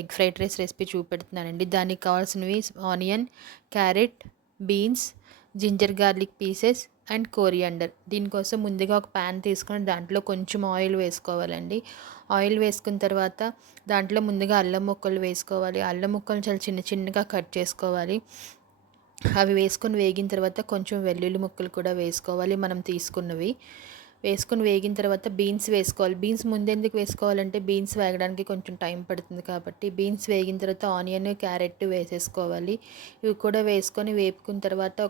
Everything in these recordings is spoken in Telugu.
ఎగ్ ఫ్రైడ్ రైస్ రెసిపీ చూపెడుతున్నానండి. దానికి కావాల్సినవి onion, carrot, beans, ginger garlic pieces and coriander. దీనికోసం ముందుగా ఒక ప్యాన్ తీసుకొని దాంట్లో కొంచెం ఆయిల్ వేసుకోవాలండి. ఆయిల్ వేసుకున్న తర్వాత దాంట్లో ముందుగా అల్లం ముక్కలు వేసుకోవాలి. అల్లం ముక్కలు చాలా చిన్న చిన్నగా కట్ చేసుకోవాలి. అవి వేసుకొని వేగిన తర్వాత కొంచెం వెల్లుల్లి ముక్కలు కూడా వేసుకోవాలి మనం తీసుకున్నవి. వేసుకొని వేగిన తర్వాత బీన్స్ వేసుకోవాలి. బీన్స్ ముందెందుకు వేసుకోవాలంటే బీన్స్ వేగడానికి కొంచెం టైం పడుతుంది కాబట్టి. బీన్స్ వేగిన తర్వాత ఆనియన్, క్యారెట్ వేసేసుకోవాలి. ఇవి కూడా వేసుకొని వేపుకున్న తర్వాత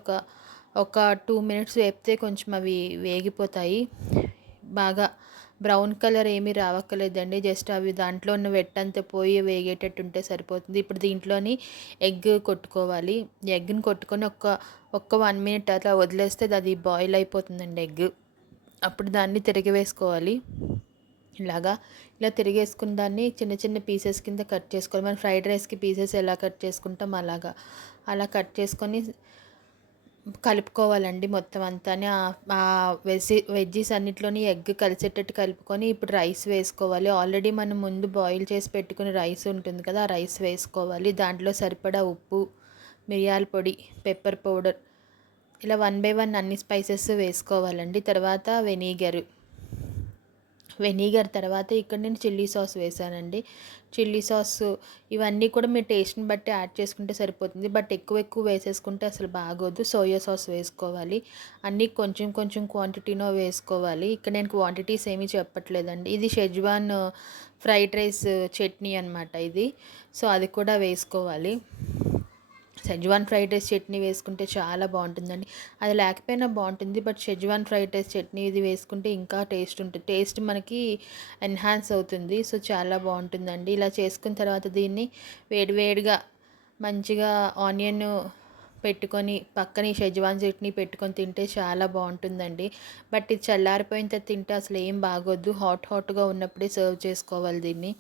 ఒక 2 మినిట్స్ వేపితే కొంచెం అవి వేగిపోతాయి. బాగా బ్రౌన్ కలర్ ఏమీ రావక్కర్లేదండి. జస్ట్ అవి దాంట్లో ఉన్న వెట్టంతా పోయి వేగేటట్టు ఉంటే సరిపోతుంది. ఇప్పుడు దీంట్లోని ఎగ్ కొట్టుకోవాలి. ఎగ్ని కొట్టుకొని ఒక్క 1 మినిట్ అట్లా వదిలేస్తే అది బాయిల్ అయిపోతుందండి ఎగ్. అప్పుడు దాన్ని తిరిగి వేసుకోవాలి. ఇలా తిరిగేసుకున్న దాన్ని చిన్న చిన్న పీసెస్ కింద కట్ చేసుకోవాలి. మనం ఫ్రైడ్ రైస్కి పీసెస్ ఎలా కట్ చేసుకుంటాం అలా కట్ చేసుకొని కలుపుకోవాలండి మొత్తం అంతా. ఆ వెజ్జీస్ అన్నిట్లోని ఎగ్ కలిసేటట్టు కలుపుకొని ఇప్పుడు రైస్ వేసుకోవాలి. ఆల్రెడీ మనం ముందు బాయిల్ చేసి పెట్టుకుని రైస్ ఉంటుంది కదా, ఆ రైస్ వేసుకోవాలి. దాంట్లో సరిపడా ఉప్పు, మిరియాల పొడి, పెప్పర్ పౌడర్, ఇలా 1 బై 1 అన్ని స్పైసెస్ వేసుకోవాలండి. తర్వాత వెనిగర్ తర్వాత ఇక్కడ నేను చిల్లీ సాస్ వేసానండి. చిల్లీ సాస్ ఇవన్నీ కూడా మీ టేస్ట్ని బట్టి యాడ్ చేసుకుంటే సరిపోతుంది. బట్ ఎక్కువ వేసేసుకుంటే అసలు బాగోదు. సోయా సాస్ వేసుకోవాలి. అన్నీ కొంచెం కొంచెం క్వాంటిటీలో వేసుకోవాలి. ఇక్కడ నేను క్వాంటిటీస్ ఏమీ చెప్పట్లేదండి. ఇది షెజ్వాన్ ఫ్రైడ్ రైస్ చట్నీ అనమాట ఇది. సో అది కూడా వేసుకోవాలి. షెజ్వాన్ ఫ్రైడ్ రైస్ చట్నీ వేసుకుంటే చాలా బాగుంటుందండి. అది లేకపోయినా బాగుంటుంది, but schezwan fried rice chutney ఇది వేసుకుంటే ఇంకా టేస్ట్ ఉంటుంది. టేస్ట్ మనకి ఎన్హాన్స్ అవుతుంది. సో చాలా బాగుంటుందండి. ఇలా చేసుకున్న తర్వాత దీన్ని వేడివేడిగా మంచిగా ఆనియన్ పెట్టుకొని పక్కన ఈ షెజ్వాన్ చట్నీ పెట్టుకొని తింటే చాలా బాగుంటుందండి. బట్ ఇది చల్లారిపోయిన తర్వాత తింటే అసలు ఏం బాగోద్దు. హాట్గా ఉన్నప్పుడే సర్వ్ చేసుకోవాలి దీన్ని.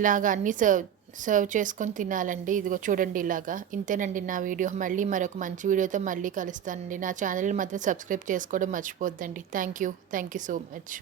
ఇలాగ అన్నీ సర్వ్ చేసుకొని తినాలండి. ఇదిగో చూడండి ఇలాగా. ఇంతేనండి నా వీడియో. మళ్ళీ మరొక మంచి వీడియోతో మళ్ళీ కలుస్తానండి. నా ఛానల్ని మాత్రం సబ్స్క్రైబ్ చేసుకోవడం మర్చిపోద్దండి. Thank you so much.